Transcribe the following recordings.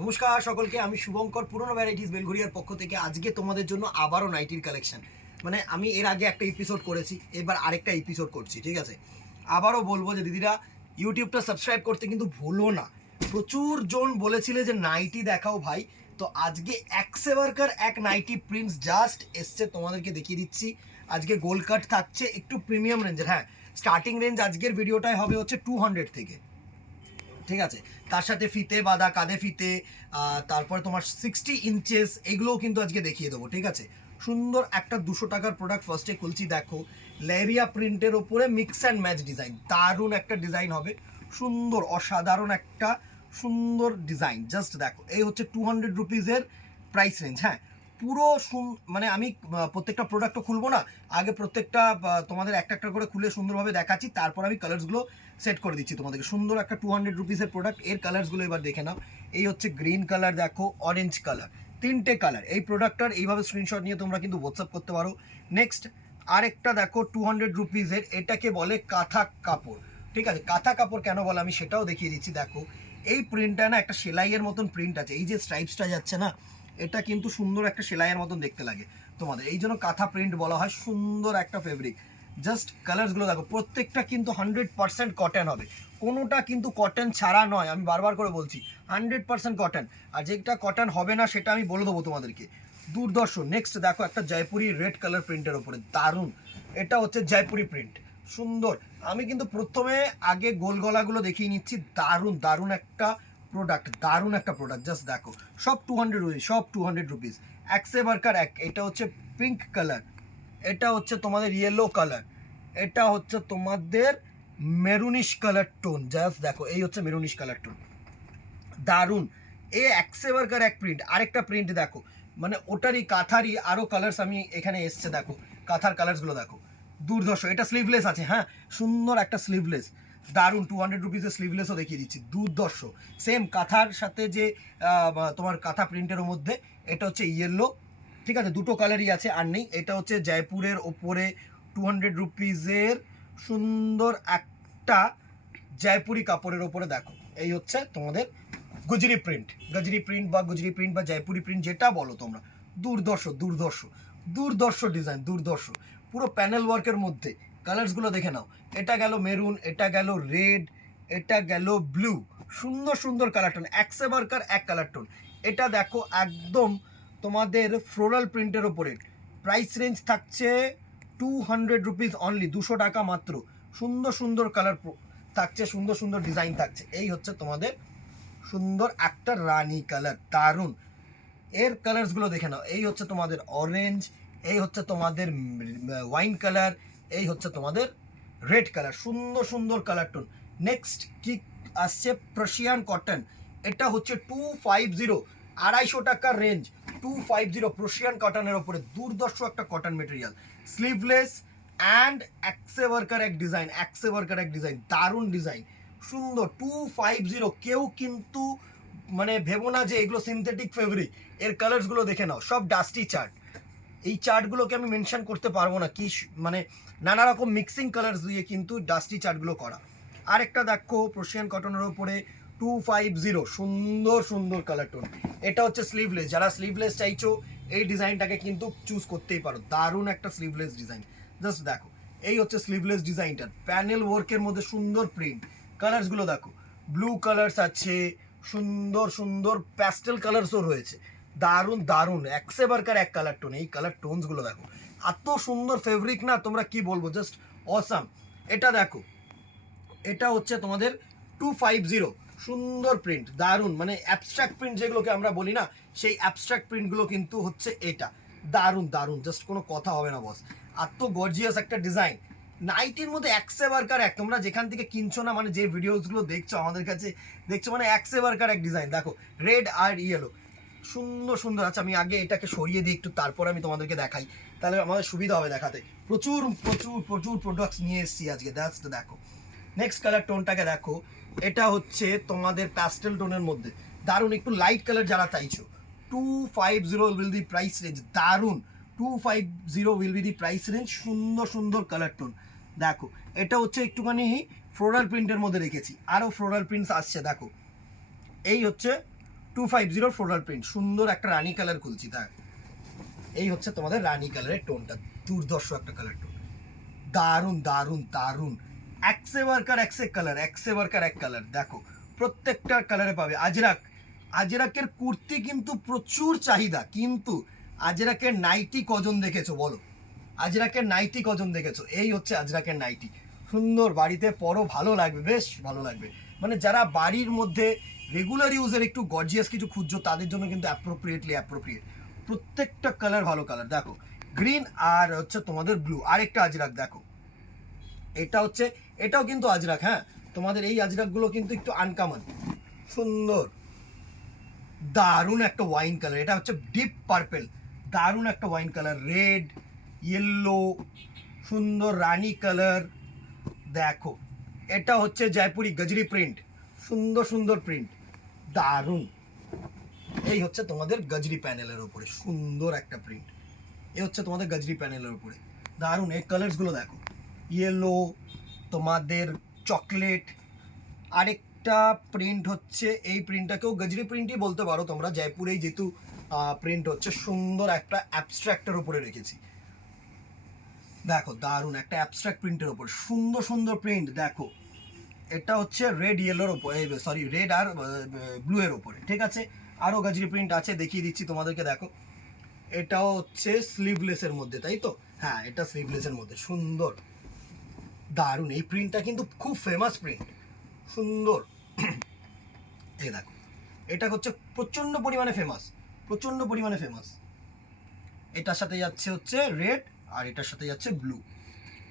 নমস্কার সকলকে, আমি শুভঙ্কর পুরনো ভ্যারাইটিস বেলঘরিয়ার পক্ষ থেকে আজকে তোমাদের জন্য আবারও নাইটির কালেকশন। মানে আমি এর আগে একটা এপিসোড করেছি, এবার আরেকটা এপিসোড করছি, ঠিক আছে। আবারও বলবো যে দিদিরা ইউটিউবটা সাবস্ক্রাইব করতে কিন্তু ভুলো না। প্রচুর জন বলেছিলে যে নাইটি দেখাও ভাই, তো আজকে একসেবারকার এক নাইটি প্রিন্টস জাস্ট এসছে, তোমাদেরকে দেখিয়ে দিচ্ছি। আজকে গোল্ড কাট থাকছে, একটু প্রিমিয়াম রেঞ্জের। হ্যাঁ, স্টার্টিং রেঞ্জ আজকের ভিডিওটাই হবে হচ্ছে 200 থেকে, ঠিক আছে। তার সাথে ফিতে বাঁধা, কাঁধে ফিতে, তারপরে তোমার 60 ইঞ্চেস, এগুলোও কিন্তু আজকে দেখিয়ে দেবো, ঠিক আছে। সুন্দর একটা 200 টাকার প্রোডাক্ট ফার্স্টে খুলছি, দেখো লেরিয়া প্রিন্টের ওপরে মিক্স অ্যান্ড ম্যাচ ডিজাইন, দারুণ একটা ডিজাইন হবে, সুন্দর অসাধারণ একটা সুন্দর ডিজাইন। জাস্ট দেখো, এই হচ্ছে 200 রুপিজের প্রাইস রেঞ্জ। হ্যাঁ, পুরো মানে আমি প্রত্যেকটা প্রোডাক্টও খুলবো না, আগে প্রত্যেকটা তোমাদের একটা একটা করে খুলে সুন্দরভাবে দেখাচ্ছি, তারপর আমি কালার্সগুলো সেট করে দিচ্ছি তোমাদেরকে। সুন্দর একটা 200 রুপিসের প্রোডাক্ট, এর কালার্সগুলো এবার দেখে নাও। এই হচ্ছে গ্রিন কালার, দেখো অরেঞ্জ কালার, তিনটে কালার। এই প্রোডাক্টটার এইভাবে স্ক্রিনশট নিয়ে তোমরা কিন্তু হোয়াটসঅ্যাপ করতে পারো। নেক্সট আরেকটা দেখো 200 রুপিসের, এটাকে বলে কাঁথা কাপড়, ঠিক আছে। কাঁথা কাপড় কেন বলে আমি সেটাও দেখিয়ে দিচ্ছি। দেখো এই প্রিন্টটা না একটা সেলাইয়ের মতন প্রিন্ট আছে, এই যে স্ট্রাইপসটা যাচ্ছে না, এটা কিন্তু সুন্দর একটা সেলাইয়ের মতন দেখতে লাগে তোমাদের, এই জন্য কাঁথা প্রিন্ট বলা হয়। সুন্দর একটা ফেব্রিক, জাস্ট কালার্সগুলো দেখো, প্রত্যেকটা কিন্তু 100% কটন হবে, কোনোটা কিন্তু কটন ছাড়া নয়, আমি বারবার করে বলছি 100% কটন। আর যেটা কটন হবে না সেটা আমি বলে দেবো তোমাদেরকে। দুর্দর্শ। নেক্সট দেখো একটা জয়পুরি রেড কালার প্রিন্টের ওপরে, দারুণ। এটা হচ্ছে জয়পুরি প্রিন্ট, সুন্দর। আমি কিন্তু প্রথমে আগে গোল গলাগুলো দেখিয়ে নিচ্ছি, দারুণ দারুণ একটা প্রোডাক্ট, দারুণ একটা প্রোডাক্ট। জাস্ট দেখো, সব 200 রুপিস, সব 200 রুপিস। একসে বার্কার এক, এটা হচ্ছে পিঙ্ক কালার, এটা হচ্ছে তোমাদের ইয়েলো কালার, এটা হচ্ছে তোমাদের মেরুনিশ কালার টোন। জাস্ট দেখো, এই হচ্ছে মেরুনিশ কালার টোন, দারুণ। এ একসেবারকার এক প্রিন্ট। আরেকটা প্রিন্ট দেখো, মানে ওটারই কাঁথারই আরও কালার্স আমি এখানে এসছে, দেখো কাঁথার কালার্সগুলো দেখো, দুর্ধর্ষ। এটা স্লিভলেস আছে, হ্যাঁ সুন্দর একটা স্লিভলেস, দারুণ। 200 রুপিসের স্লিভলেসও দেখিয়ে দিচ্ছি, দুর্ধর্ষ। সেম কাঁথার সাথে যে তোমার কাঁথা প্রিন্টের মধ্যে, এটা হচ্ছে ইয়েলো, ঠিক আছে, দুটো কালারই আছে আর নেই। এটা হচ্ছে জয়পুরের ওপরে 200 রুপিসের সুন্দর একটা জয়পুরি কাপড়ের ওপরে, দেখো এই হচ্ছে তোমাদের গুজরি প্রিন্ট, গজরি প্রিন্ট বা গুজরি প্রিন্ট বা জয়পুরি প্রিন্ট যেটা বলো তোমরা, দুর্ধর্ষ দুর্ধর্ষ দুর্ধর্ষ ডিজাইন, দুর্ধর্ষ। পুরো প্যানেল ওয়ার্কের মধ্যে কালার্সগুলো দেখে নাও, এটা গেল মেরুন, এটা গেল রেড, এটা গেল ব্লু, সুন্দর সুন্দর কালার টোন, একসেবারকার এক কালার টোন। এটা দেখো একদম তোমাদের ফ্লোরাল প্রিন্টের ওপরে, প্রাইস রেঞ্জ থাকছে 200 রুপিস অনলি, 200 টাকা মাত্র। সুন্দর সুন্দর কালার থাকছে, সুন্দর সুন্দর ডিজাইন থাকছে। এই হচ্ছে তোমাদের সুন্দর একটা রানী কালার, দারুণ। এর কালার্সগুলো দেখে নাও, এই হচ্ছে তোমাদের অরেঞ্জ, এই হচ্ছে তোমাদের ওয়াইন কালার, এই হচ্ছে তোমাদের রেড কালার, সুন্দর সুন্দর কালার টোন। নেক্সট কি আসছে, প্রশিয়ান কটন, এটা হচ্ছে 250, 250 টাকার রেঞ্জ, 250 প্রশিয়ান কটনের ওপরে, দুর্দর্শ একটা কটন মেটেরিয়াল, স্লিভলেস অ্যান্ড একসে ওয়ার্কার এক ডিজাইন, একসে ওয়ার্কার এক ডিজাইন, দারুণ ডিজাইন, সুন্দর। 250, কেউ কিন্তু মানে ভেবো না যে এগুলো সিনথেটিক ফেব্রিক। এর কালার্সগুলো দেখে নাও, সব ডাস্টি চার্ট, এই চার্টগুলোকে আমি মেনশন করতে পারবো না, কি মানে নানা রকম মিক্সিং কালার্স দিয়ে কিন্তু ডাস্টি চার্টগুলো করা। আরেকটা দেখো প্রশিয়ান কটনের ওপরে 250, সুন্দর সুন্দর কালার টোন। এটা হচ্ছে স্লিভলেস, যারা স্লিভলেস চাইছো এই ডিজাইনটাকে কিন্তু চুজ করতেই পারো, দারুণ একটা স্লিভলেস ডিজাইন। জাস্ট দেখো, এই হচ্ছে স্লিভলেস ডিজাইনটার প্যানেল ওয়ার্কের মধ্যে সুন্দর প্রিন্ট। কালার্সগুলো দেখো, ব্লু কালার্স আছে, সুন্দর সুন্দর প্যাস্টেল কালার্সও রয়েছে, দারুণ দারুণ। একসেবারকার এক কালার টোন, এই কালার টোনসগুলো দেখো, এত সুন্দর ফেব্রিক না, তোমরা কি বলবো, জাস্ট অসাম। এটা দেখো, এটা হচ্ছে তোমাদের 250, সুন্দর প্রিন্ট, দারুণ। মানে অ্যাবস্ট্রাক্ট প্রিন্ট যেগুলোকে আমরা বলি না, সেই অ্যাবস্ট্রাক্ট প্রিন্টগুলো কিন্তু হচ্ছে এটা, দারুণ দারুণ, জাস্ট কোনো কথা হবে না বস। এত গর্জিয়াস একটা ডিজাইন নাইটির মধ্যে, একসেবারকার এক। তোমরা যেখান থেকে কিনছো না, মানে যে ভিডিওসগুলো দেখছো আমাদের কাছে দেখছো, মানে একসেবারকার এক ডিজাইন। দেখো রেড আর ইয়েলো, সুন্দর সুন্দর। আচ্ছা আমি আগে এটাকে সরিয়ে দিই একটু, তারপর আমি তোমাদেরকে দেখাই, তাহলে আমাদের সুবিধা হবে দেখাতে। প্রচুর প্রচুর প্রচুর প্রোডাক্টস নিয়ে এসেছি আজকে, জাস্ট দেখো। নেক্সট কালার টোনটাকে দেখো, এটা হচ্ছে তোমাদের প্যাস্টেল টোনের মধ্যে, দারুণ একটু লাইট কালার যারা চাইছো, 250 উইল দি প্রাইস রেঞ্জ, দারুণ। 250 will be the price range, সুন্দর সুন্দর কালার টোন। দেখো এটা হচ্ছে একটুখানি ফ্লোরাল প্রিন্টের মধ্যে রেখেছি, আরও ফ্লোরাল প্রিন্টস আসছে, দেখো এই হচ্ছে 250 ফ্লোরাল প্রিন্ট, সুন্দর একটা রানী কালার খুলছি। তা এই হচ্ছে তোমাদের রানী কালারের টোনটা, দুর্ধর্ষ একটা কালার টোন, দারুন দারুন দারুন, একসে ওয়ার্কার একসে কালার, একসে ওয়ার্কার এক কালার। দেখো প্রত্যেকটা কালারে পাবে। আজরাকের কুর্তি কিন্তু প্রচুর চাহিদা, কিন্তু আজরাকের নাইটি কজন দেখেছো বলো? আজরাকের নাইটি কজন দেখেছো? এই হচ্ছে আজরাকের নাইটি, সুন্দর, বাড়িতে পরো, ভালো লাগবে, বেশ ভালো লাগবে। মানে যারা বাড়ির মধ্যে রেগুলার ইউজের একটু গর্জিয়াস কিছু খুঁজছো তাদের জন্য কিন্তু অ্যাপ্রোপ্রিয়েট। প্রত্যেকটা কালার ভালো কালার। দেখো গ্রিন আর হচ্ছে তোমাদের ব্লু। আরেকটা আজরাক দেখো, এটা হচ্ছে, এটাও কিন্তু আজরাক। হ্যাঁ, তোমাদের এই আজরাকগুলো কিন্তু একটু আনকমন, সুন্দর দারুণ একটা ওয়াইন কালার। এটা হচ্ছে ডিপ পার্পেল, দারুণ একটা ওয়াইন কালার, রেড, ইয়েলো, সুন্দর রানী কালার। দেখো এটা হচ্ছে জয়পুরি গজরি প্রিন্ট, সুন্দর সুন্দর প্রিন্ট, দারুণ। এই হচ্ছে তোমাদের গজরি প্যানেলের উপরে সুন্দর একটা প্রিন্ট, এই হচ্ছে তোমাদের গজরি প্যানেলের উপরে দারুণ। এই কালার্সগুলো দেখো, ইয়েলো, তোমাদের চকলেট, আরেকটা প্রিন্ট হচ্ছে, এই প্রিন্টটাকেও গজরি প্রিন্টই বলতে পারো তোমরা, জয়পুরেই যেহেতু প্রিন্ট হচ্ছে, সুন্দর একটা অ্যাবস্ট্রাক্টের উপরে রেখেছি। দেখো দারুণ একটা অ্যাবস্ট্রাক্ট প্রিন্টের উপর সুন্দর সুন্দর প্রিন্ট। দেখো এটা হচ্ছে রেড ইয়েলোর উপরে, সরি রেড আর ব্লু এর উপরে, ঠিক আছে। আরও গজরি প্রিন্ট আছে, দেখিয়ে দিচ্ছি তোমাদেরকে। দেখো এটাও হচ্ছে স্লিভলেসের মধ্যে, তাই তো? হ্যাঁ, এটা স্লিভলেসের মধ্যে, সুন্দর দারুণ। এই প্রিন্টটা কিন্তু খুব ফেমাস প্রিন্ট, সুন্দর। এই দেখো এটা হচ্ছে প্রচণ্ড পরিমাণে ফেমাস, প্রচণ্ড পরিমাণে ফেমাস। এটার সাথে যাচ্ছে হচ্ছে রেড, আর এটার সাথে যাচ্ছে ব্লু।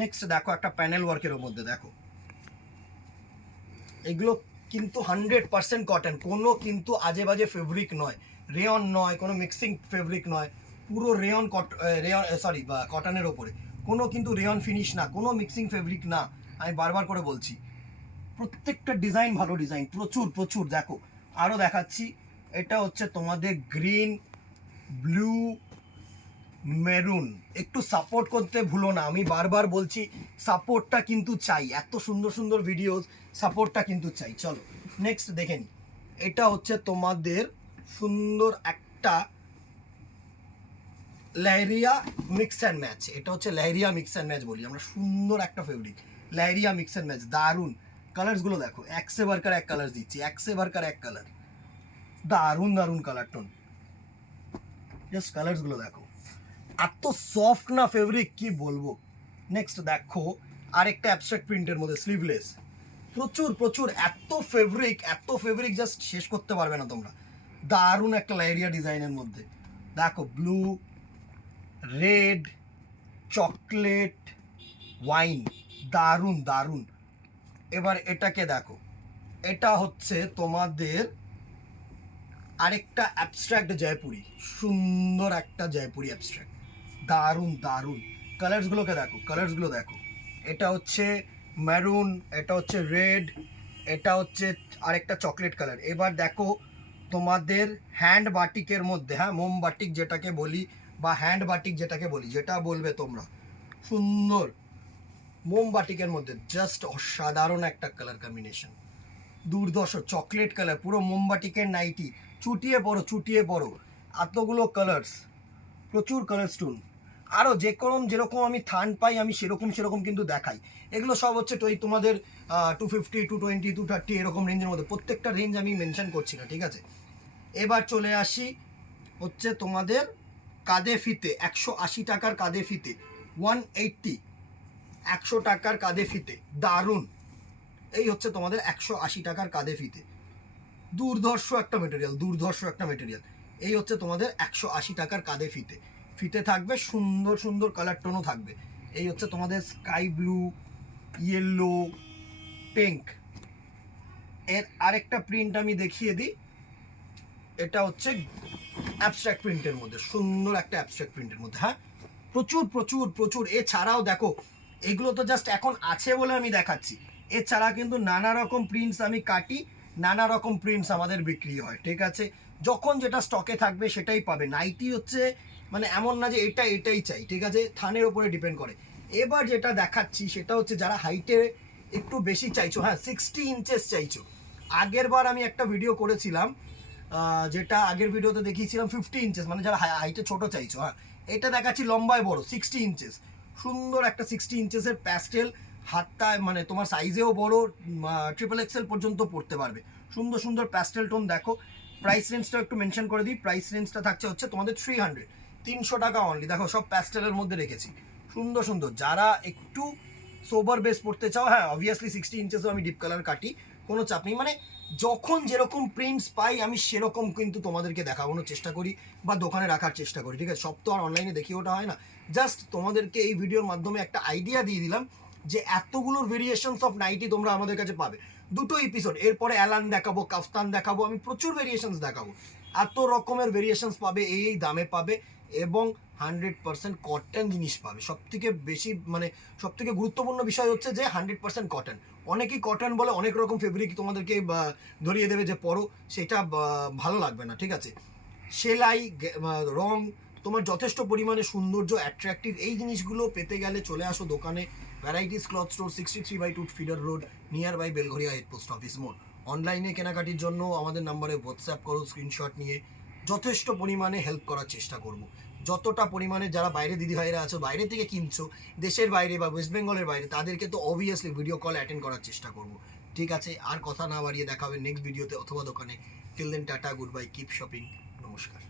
নেক্সট দেখো একটা প্যানেল ওয়ার্কের মধ্যে, দেখো এগুলো কিন্তু 100% কটন, কোনো কিন্তু আজে বাজে ফেব্রিক নয়, রেয়ন নয়, কোনো মিক্সিং ফেব্রিক নয়, পুরো রেয়ন কটনের ওপরে, কোনো কিন্তু রেয়ন ফিনিশ না, কোনো মিক্সিং ফেব্রিক না। আমি বারবার করে বলছি, প্রত্যেকটা ডিজাইন ভালো ডিজাইন, প্রচুর প্রচুর। দেখো আরও দেখাচ্ছি, এটা হচ্ছে তোমাদের গ্রিন, ব্লু, মেরুন। একটু সাপোর্ট করতে ভুলো না, আমি বারবার বলছি সাপোর্টটা কিন্তু চাই, এত সুন্দর সুন্দর ভিডিওস, সাপোর্টটা কিন্তু চাই। চলো নেক্সট দেখে নিই। এটা হচ্ছে তোমাদের সুন্দর একটা লাইরিয়া মিক্স অ্যান্ড ম্যাচ, এটা হচ্ছে লাইরিয়া মিক্স অ্যান্ড ম্যাচ বলি আমরা, সুন্দর একটা ফেব্রিক, লাইরিয়া মিক্স অ্যান্ড ম্যাচ, দারুণ। কালার্সগুলো দেখো, একসে বারকার এক কালার দিচ্ছি, একসে বারকার এক কালার, দারুণ দারুণ কালার টোন। জাস্ট কালার্সগুলো দেখো, এত সফট না ফেব্রিক, কি বলবো। নেক্সট দেখো আরেকটা অ্যাবস্ট্রাক্ট প্রিন্টের মধ্যে স্লিভলেস, প্রচুর প্রচুর, এত ফেব্রিক জাস্ট শেষ করতে পারবে না তোমরা। দারুণ একটা লাইরিয়া ডিজাইনের মধ্যে, দেখো ব্লু, রেড, চকলেট, ওয়াইন, দারুণ দারুণ। এবার এটাকে দেখো, এটা হচ্ছে তোমাদের আরেকটা অ্যাবস্ট্রাক্ট জয়পুরি, সুন্দর একটা জয়পুরি অ্যাবস্ট্রাক্ট, দারুণ দারুণ। কালার্সগুলোকে দেখো, কালার্সগুলো দেখো, এটা হচ্ছে মেরুন, এটা হচ্ছে রেড, এটা হচ্ছে আরেকটা চকলেট কালার। এবার দেখো তোমাদের হ্যান্ড বাটিকের মধ্যে, হ্যাঁ মোম বাটিক যেটাকে বলি, বা হ্যান্ড বাটিক যেটাকে বলি, যেটা বলবে তোমরা, সুন্দর মোম বাটিকের মধ্যে জাস্ট অসাধারণ একটা কালার কম্বিনেশন, দুর্ধর্ষ চকলেট কালার, পুরো মোমবাটিকের নাইটি, চুটিয়ে পড়ো চুটিয়ে পড়ো, এতগুলো কালার্স, প্রচুর কালার স্টোন। আরও যেরকম আমি থান পাই আমি সেরকম কিন্তু দেখাই। এগুলো সব হচ্ছে তোমাদের 250, 220, 230 এরকম রেঞ্জের মধ্যে, প্রত্যেকটা রেঞ্জ আমি মেনশন করছি না, ঠিক আছে। এবার চলে আসি হচ্ছে তোমাদের কাঁধে ফিতে, 180 টাকার কাঁধে ফিতে, 180, 100 টাকার কাঁধে ফিতে, দারুণ। এই হচ্ছে তোমাদের 180 টাকার কাঁধে ফিতে, দুর্ধর্ষ একটা মেটেরিয়াল। এই হচ্ছে তোমাদের 180 টাকার কাঁধে ফিতে, ফিতে থাকবে সুন্দর সুন্দর কালার টোনও থাকবে। এই হচ্ছে তোমাদের স্কাই ব্লু, ইয়েলো, পিঙ্ক। এর আরেকটা প্রিন্ট আমি দেখিয়ে দিই, এটা হচ্ছে অ্যাবস্ট্রাক্ট প্রিন্টের মধ্যে, সুন্দর একটা অ্যাবস্ট্রাক্ট প্রিন্টের মধ্যে। হ্যাঁ, প্রচুর প্রচুর প্রচুর। এছাড়াও দেখো, এগুলো তো জাস্ট এখন আছে বলে আমি দেখাচ্ছি, এছাড়া কিন্তু নানা রকম প্রিন্টস আমি কাটি, নানা রকম প্রিন্টস আমাদের বিক্রি হয়, ঠিক আছে। যখন যেটা স্টকে থাকবে সেটাই পাবে। নাইটি হচ্ছে মানে এমন না যে এটাই চাই, ঠিক আছে, থানের উপরে ডিপেন্ড করে। এবার যেটা দেখাচ্ছি সেটা হচ্ছে যারা হাইটে একটু বেশি চাইছো, হ্যাঁ 60 ইঞ্চেস চাইছো। আগের বার আমি একটা ভিডিও করেছিলাম যেটা আগের ভিডিওতে দেখিয়েছিলাম 50 ইঞ্চেস, মানে যারা হাইটে ছোট চাইছো। হ্যাঁ, এটা দেখাচ্ছি লম্বায় বড় 60 ইঞ্চেস, সুন্দর একটা 60 ইঞ্চেসের প্যাস্টেল, হাতটায় মানে তোমার সাইজেও বড়, ট্রিপল এক্সেল পর্যন্ত পড়তে পারবে। সুন্দর সুন্দর প্যাস্টেল টোন দেখো। প্রাইস রেঞ্জটা একটু মেনশন করে দিই, প্রাইস রেঞ্জটা থাকছে হচ্ছে তোমাদের 300 টাকা অনলি। দেখো সব প্যাস্টেলের মধ্যে রেখেছি, সুন্দর সুন্দর। যারা একটু সোবার বেস পড়তে চাও, হ্যাঁ অবভিয়াসলি 60 ইঞ্চেসও আমি ডিপ কালার কাটি, কোনো চাপ নেই। মানে যখন যেরকম প্রিন্টস পাই আমি সেরকম কিন্তু তোমাদেরকে দেখানোর চেষ্টা করি বা দোকানে রাখার চেষ্টা করি, ঠিক আছে? সব তো আর অনলাইনে দেখিয়ে ওটা হয় না। জাস্ট তোমাদেরকে এই ভিডিওর মাধ্যমে একটা আইডিয়া দিয়ে দিলাম যে এতগুলো ভেরিয়েশনস অফ নাইটি তোমরা আমাদের কাছে পাবে। দুটো এপিসোড, এরপরে অ্যালান দেখাবো, কাফতান দেখাবো, আমি প্রচুর ভেরিয়েশনস দেখাবো। এত রকমের ভেরিয়েশনস পাবে, এই দামে পাবে, এবং 100% কটন জিনিস পাবে। সব থেকে বেশি মানে সব থেকে গুরুত্বপূর্ণ বিষয় হচ্ছে যে 100% কটন। অনেকেই কটন বলে অনেক রকম ফেব্রিক তোমাদেরকে ধরিয়ে দেবে যে পরো, সেটা ভালো লাগবে না, ঠিক আছে? সেলাই, রং, তোমার যথেষ্ট পরিমাণে সৌন্দর্য, অ্যাট্রাকটিভ, এই জিনিসগুলো পেতে গেলে চলে আসো দোকানে। Varieties cloth store, 63/2 feeder road, near by Belgharia head post office মোড়। অনলাইনে কেনাকাটির জন্য আমাদের নাম্বারে হোয়াটসঅ্যাপ করো, স্ক্রিনশট নিয়ে যথেষ্ট পরিমাণে হেল্প করার চেষ্টা করব। যতটা পরিমাণে যারা বাইরে দিদি ভাইরা আছো, বাইরে থেকে কিনছো, দেশের বাইরে বা ওয়েস্ট বেঙ্গলের বাইরে, তাদেরকে তো অবভিয়াসলি ভিডিও কল অ্যাটেন্ড করার চেষ্টা করব। ঠিক আছে, আর কথা না বাড়িয়ে দেখা হবে নেক্সট ভিডিওতে অথবা দোকানে। Till then tata, goodbye, keep shopping, নমস্কার।